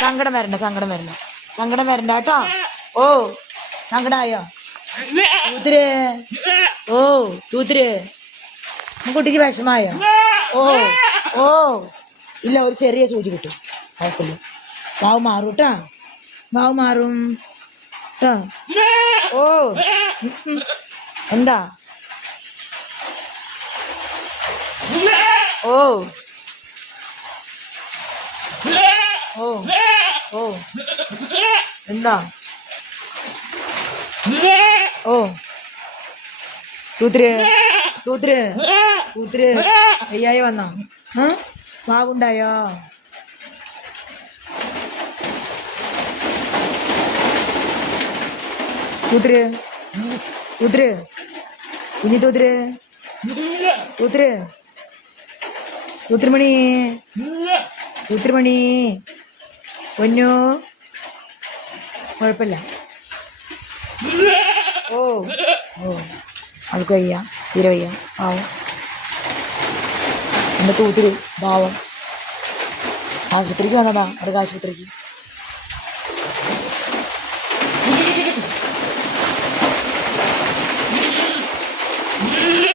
സങ്കടം വരണ്ട സങ്കടം വരണ്ട. സങ്കടം വരണ്ട കേട്ടോ. ഓ സങ്കടായോ? തൂത്തിരേ ഓ തൂത്തിര് കുട്ടിക്ക് വിഷമായോ? ഓ ഓ. ഇല്ല ഒരു ചെറിയ സൂചി കിട്ടും. കുഴപ്പമില്ല. വാവ് മാറും കേട്ടാ. വാവ് മാറും. ഓ. എന്താ? ഓ. ഓ ഓ എന്താ ഓ തൂത്തിര് തൂത്തിര് തൂത്തിര് വയ്യായി വന്നോ ആ മാവുണ്ടായോ തൂത്തിര് തൂത്തിര് കുഞ്ഞി തൂത്തിര് തൂത്തിര് തൂത്തിരിമണി പൊന്നു. കുഴപ്പമില്ല. ഓ. ഓ. അവൾക്ക് വയ്യ. തീരെ വയ്യ. പാവം. എന്റെ തൂത്തിരി പാവം. ആശുപത്രിക്ക് വന്നതാ. അടുത്ത ആശുപത്രിക്ക്.